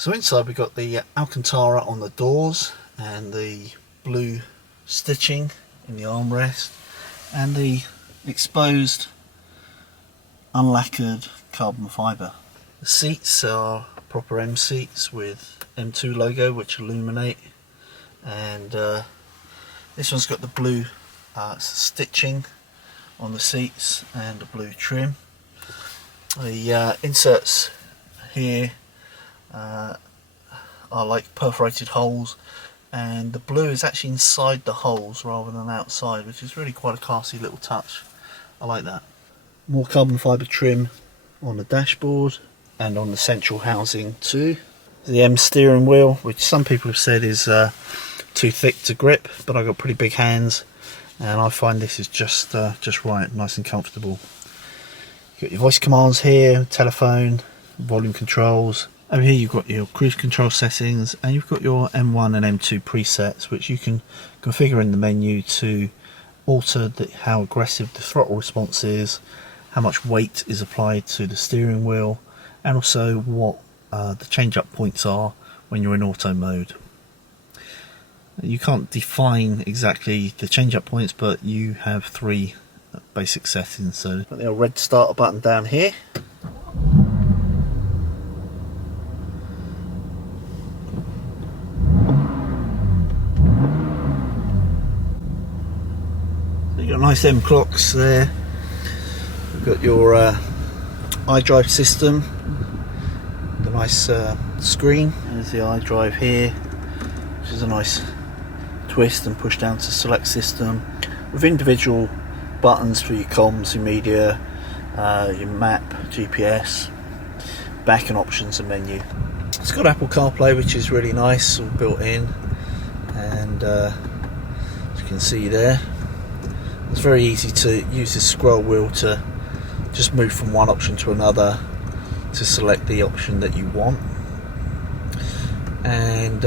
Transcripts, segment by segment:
So inside we've got the Alcantara on the doors and the blue stitching in the armrest and the exposed unlacquered carbon fibre. The seats are proper M seats with M2 logo which illuminate, and this one's got the blue stitching on the seats and the blue trim. The inserts here are like perforated holes, and the blue is actually inside the holes rather than outside, which is really quite a classy little touch. I like that. More carbon fibre trim on the dashboard and on the central housing too. The M steering wheel, which some people have said is too thick to grip, but I've got pretty big hands and I find this is just right, nice and comfortable. You've got your voice commands here, telephone, volume controls. Over here you've got your cruise control settings, and you've got your M1 and M2 presets, which you can configure in the menu to alter how aggressive the throttle response is, how much weight is applied to the steering wheel, and also what the change-up points are when you're in auto mode. You can't define exactly the change-up points, but you have three basic settings. So got the old red starter button down here. So you've got nice M clocks there. You've got your iDrive system, the nice screen. There's the iDrive here, which is a nice twist and push down to select system with individual buttons for your comms, your media, your map, GPS, back and options and menu. It's got Apple CarPlay, which is really nice, all built in, and as you can see there, it's very easy to use this scroll wheel to just move from one option to another to select the option that you want. And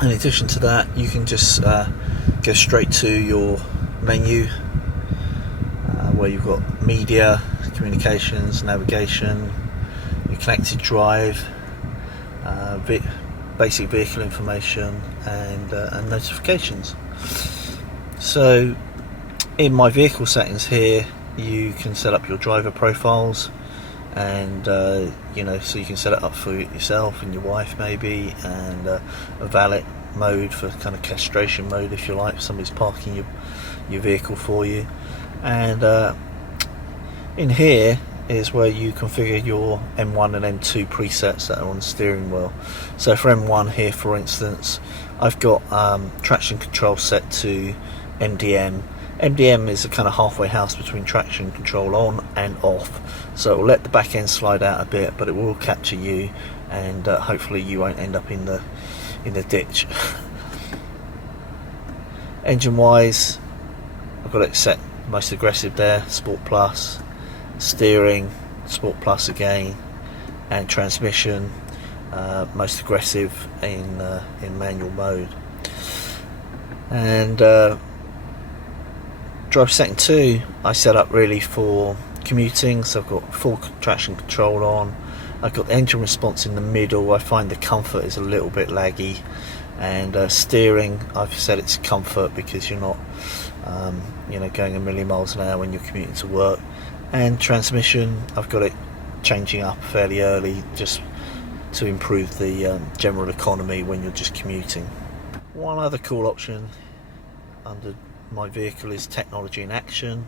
in addition to that, you can just go straight to your menu where you've got media, communications, navigation, your connected drive, basic vehicle information, and notifications. So in my vehicle settings here, you can set up your driver profiles, and you know, so you can set it up for yourself and your wife maybe, and a valet mode for kind of castration mode if you like, if somebody's parking your vehicle for you. And in here is where you configure your M1 and M2 presets that are on the steering wheel. So for M1 here, for instance, I've got traction control set to MDM. MDM is a kind of halfway house between traction control on and off, so it will let the back end slide out a bit, but it will capture you, and hopefully you won't end up in the ditch. Engine wise, I've got it set most aggressive there, Sport Plus. Steering, Sport Plus again, and transmission, most aggressive in manual mode. And drive setting 2 I set up really for commuting, so I've got full traction control on. I've got the engine response in the middle. I find the comfort is a little bit laggy, and steering I've set it to comfort because you're not you know, going a million miles an hour when you're commuting to work. And transmission, I've got it changing up fairly early just to improve the general economy when you're just commuting. One other cool option under my vehicle is technology in action.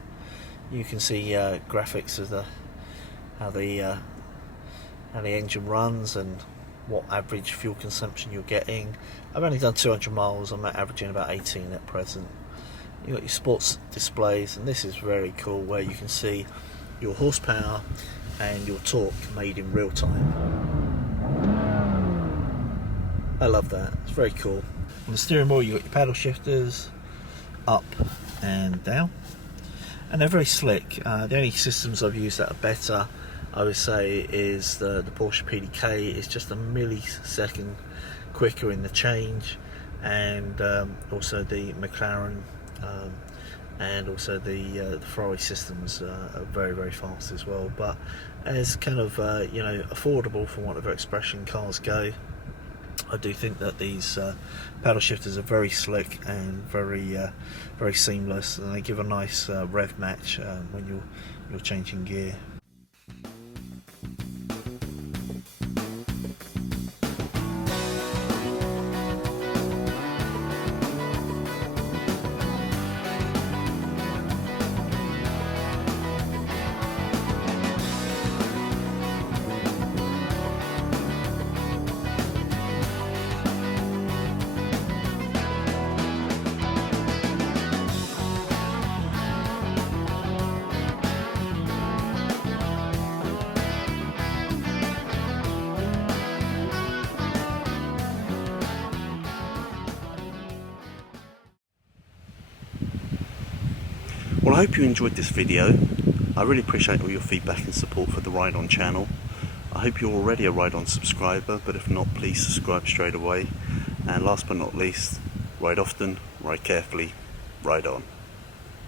You can see graphics of how the engine runs and what average fuel consumption you're getting. I've only done 200 miles, I'm averaging about 18 at present. You've got your sports displays, and this is very cool, where you can see your horsepower and your torque made in real time. I love that, it's very cool. On the steering wheel you've got your paddle shifters, up and down, and they're very slick. The only systems I've used that are better, I would say, is the Porsche PDK. It's just a millisecond quicker in the change, and also the McLaren and also the Ferrari systems are very fast as well. But as kind of you know, affordable, for want of an expression, cars go, I do think that these paddle shifters are very slick and very seamless, and they give a nice rev match when you're changing gear. Well, I hope you enjoyed this video. I really appreciate all your feedback and support for the Ride On channel. I hope you're already a Ride On subscriber, but if not, please subscribe straight away. And last but not least, ride often, ride carefully, ride on.